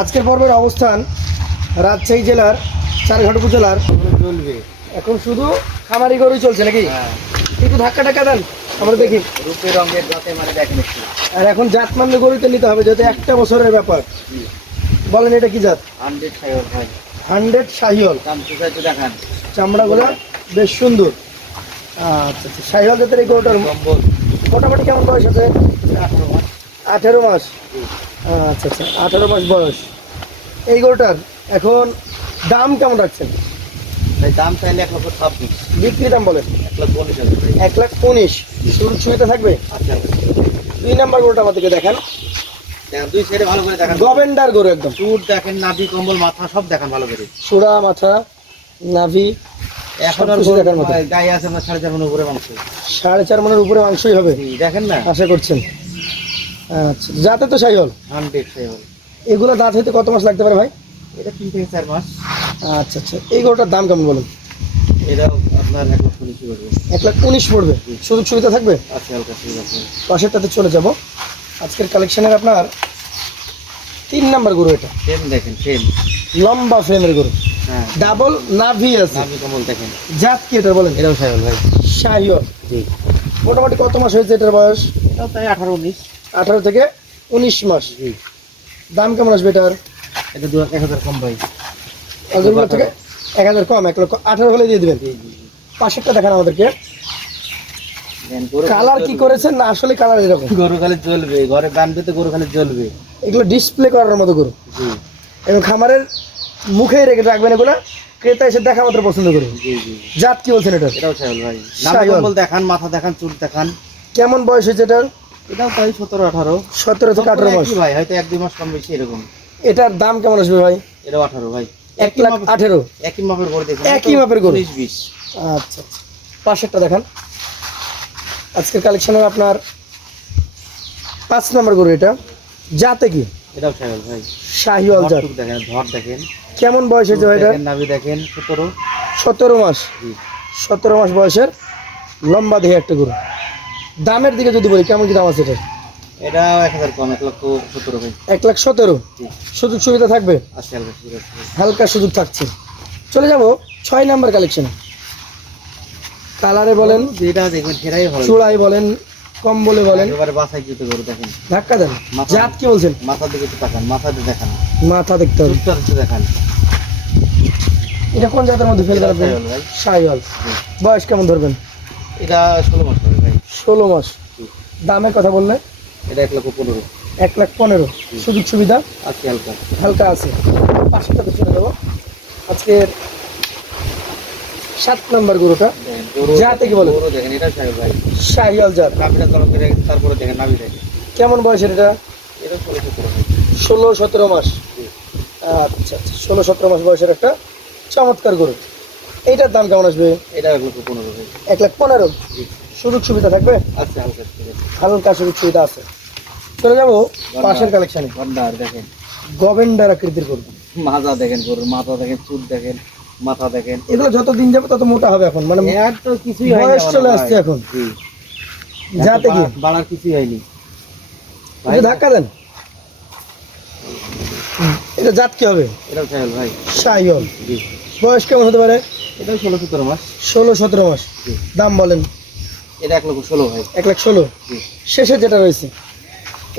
আজকের পর্বের অবস্থান রাজশাহী জেলার চারঘাট উপজেলার চলবে এখন শুধু খামারি গরুই চলছে নাকি? একটু ধাক্কা টাক্কা দেন আমরা দেখি। রূপে রঙের যাতে মানে দেখেন একটু। আর এখন জাত মানলে গরুতে নিতে হবে, যেহেতু একটা বছরের ব্যাপার। বলেন এটা কি জাত? 100 শাহিওয়াল ভাই। 100 শাহিওয়াল। চামচা একটু দেখান। চামড়াগুলো বেশ সুন্দর। আচ্ছা আচ্ছা, শাহিওয়াল জাতের এই গরুটার কম্বল মোটামুটি কেমন বয়স আছে? 18 মাস। 18 মাস। আচ্ছা আচ্ছা, 18 মাস বয়স এই গরুটার। এখন দাম কেমন রাখছেন? ভাই দাম চাইলে 1,26,000। বিক্রি দাম বলেন? 1,19,000 ভাই। 1,19,000। সুযোগ সুবিধা থাকবে? আচ্ছা 2 নাম্বার গরুটা আমাদেরকে দেখান। দেখেন দুই সাইডে ভালো করে দেখান। গভেন্ডার গরু একদম। চুট দেখেন, নাভি, কম্বল, মাথা সব দেখান ভালো করে। সুরা, মাথা, নাভি এখন আর দেখার মতো গায়ে আছে আপনার 4.5 মণ উপরে মাংস। 4.5 মণের উপরে মাংসই হবে দেখেন না, আশা করছেন? আচ্ছা, যাতে তো শাহিওয়াল 100 শাহিওয়াল। এগুলো দাঁত হইতে কত মাস লাগতে পারে ভাই? এটা 3 থেকে 4 মাস। আচ্ছা আচ্ছা, এই গরুটার দাম কেমন বলুন? এটা আপনার 1,19,000 পড়বে। 1,19,000 পড়বে। সুযোগ সুবিধা থাকবে? আচ্ছা হালকা সুবিধা আছে। পাশেরটাতে চলে যাব। আজকের কালেকশনের আপনার 3 নাম্বার গরু এটা। ফ্রেম দেখেন, ফ্রেম লম্বা ফ্রেমের গরু, হ্যাঁ ডাবল নাভি আছে। নাভি কম্বল দেখেন। জাত কি এটা বলেন? এটাও শাহিওয়াল ভাই। শাহিওয়াল। জি মোটামুটি কত মাস হয়েছে এটার বয়স? এটাও তাই 18-19। 18 থেকে 19 মাস। জি দাম কেমন আসবে এটার? এটা 1,000 কম ভাই। ওগুলো থেকে 1,000 কম, 1,18,000 হলে দিয়ে দিবেন। জি জি জি। পাশেরটা দেখান আমাদেরকে। দেন গরু কালার কি করেছেন না আসলে কালার এরকম? গরু খালি জ্বলবে, ঘরে বানবে তো গরু খালি জ্বলবে। এগুলো ডিসপ্লে করার মতো গরু জি এবং খামারের মুখেই রেখে রাখবেন এগুলো, ক্রেতা এসে দেখা মাত্র পছন্দ করে। জি জি। জাত কি বলছেন এটা? এটাও শাহিওয়াল ভাই। নাভি শাহিওয়াল। কম্বল দেখান, মাথা দেখান, চুল দেখান। কেমন বয়স হয়েছে এটার? এটাও তাই 17-18। 17 থেকে 18 মাস। ভাই হয়তো 1-2 মাস কম বেশি এরকম। এটার দাম কেমন আসবে ভাই? এটাও 18 ভাই। 1,18,000। একই মাপের গরু দেখুন। একই মাপের গরু। 19-20। আচ্ছা আচ্ছা, পাশেরটা দেখান। আজকের কালেকশনের আপনার 5 নাম্বার গরু এটা। জাতে কি? এটাও শাহিওয়াল ভাই। শাহিওয়াল জাত। ধর দেখেন, ধর দেখেন। কেমন বয়স হয়েছে ভাই এটা? দেখেন, নাভি দেখেন 17। 17 মাস। জি 17 মাস বয়সের লম্বা দেখে একটা গরু। দামের দিকে যদি বলি কেমন কি দাম আছে এটা? এটা 1,000 কম, 1,17,000 ভাই। 1,17,000। জি সুযোগ সুবিধা থাকবে? আজকে হালকা সুবিধা আছে। হালকা সুযোগ থাকছে। চলে যাব 6 নাম্বার কালেকশন। কালারে বলেন, যেটা দেখবেন সেটাই ভালো। চূড়াই বলেন, কম্বলে বলেন, একেবারে বাছাই জুতো গরু দেখেন। ধাক্কা দেন। মাথা- জাত কি বলছেন? মাথার দিকে একটু তাকান, মাথাতে দেখান, মাথা দেখতে হবে। চুপচাপ একটু দেখান। এটা কোন জাতের মধ্যে ফেল করাবেন? শাহিওয়াল ভাই। শাহিওয়াল। বয়স কেমন ধরবেন? এটা 16 মাস হবে ভাই। 16 মাস। জি। দামের কথা বললে? এটা 1,15,000 1,15,000। সুযোগ সুবিধা আজকে হালকা। হালকা আছে। পাঁচটাতে চলে যাবো। আজকের 7 নাম্বার গরুটা। দেখেন, গরু জাতে কি বলে? গরু দেখেন, এটা শাহিওয়াল ভাই। শাহিওয়াল জাত। নাভিটা গরম করে তারপরে দেখেন নাভি দেখেন। কেমন বয়সের এটা? এটা 16-17 ভাই। 16-17 মাস। জি। আচ্ছা আচ্ছা, 16-17 মাস বয়সের একটা চমৎকার গরু। এইটার দাম কেমন আসবে? এটা 1,15,000 ভাই। 1,15,000। জি সুযোগ সুবিধা থাকবে? আজকে হালকা সুবিধা আছে। হালকা সুযোগ সুবিধা আছে। চলে যাবো পাশের কালেকশনে। গন্ডার দেখেন, গভেন্ডার আকৃতির গরু। মাজা দেখেন, গরুর মাথা দেখেন, চুল দেখেন, মাথা দেখেন। এগুলো যত দিন যাবে তত মোটা হবে এখন, মানে এর তো কিছুই হয়নি। বয়স চলে আমার আসছে ভাই। এখন। জি। যাতে কি? বাড়ার কিছুই হয়নি ভাই। একটু ধাক্কা দেন। এটা জাত কি হবে? এটাও শাহিওয়াল ভাই। শাহিওয়াল। জি। বয়স কেমন হতে পারে? এটাও 16-17 মাস। 16-17 মাস। জি। দাম বলেন? এটা 1,16,000 ভাই। 1,16,000। জি। শেষে যেটা রয়েছে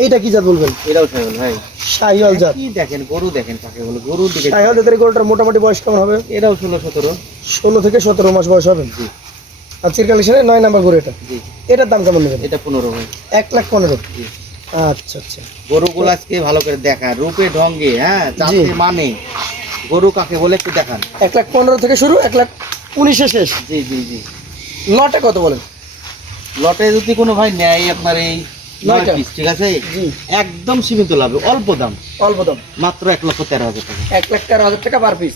এইটা কি জাত বলবেন? এটাও শাহিওয়াল ভাই। শাহিওয়াল জাত। কি দেখেন, গরু দেখেন কাকে বলে, গরুর দিকে। শাহিওয়াল জাতের গরুটার মোটামুটি বয়স কেমন হবে? এটাও 16-17। 16 থেকে 17 মাস বয়স হবে। জি আজকের কালেকশনে 9 নাম্বার গরু এটা। জি। এটার দাম কেমন নেবেন? এটা 15 ভাই। 1,15,000। জি। আচ্ছা আচ্ছা, গরুগুলো আজকে ভালো করে দেখান, রূপে ঢঙ্গে, হ্যাঁ জাতে মানে গরু কাকে বলে একটু দেখান। 1,15,000 থেকে শুরু, 1,19,000 শেষ। জি জি জি। লটে কত বলেন? লটে যদি কোনো ভাই নেয় আপনার এই 9 9টা। পিস, ঠিক আছে, জি। একদম সীমিত লাভ, অল্প দাম, অল্প দাম। মাত্র 1,13,000 টাকা। 1,13,000 টাকা পার পিস।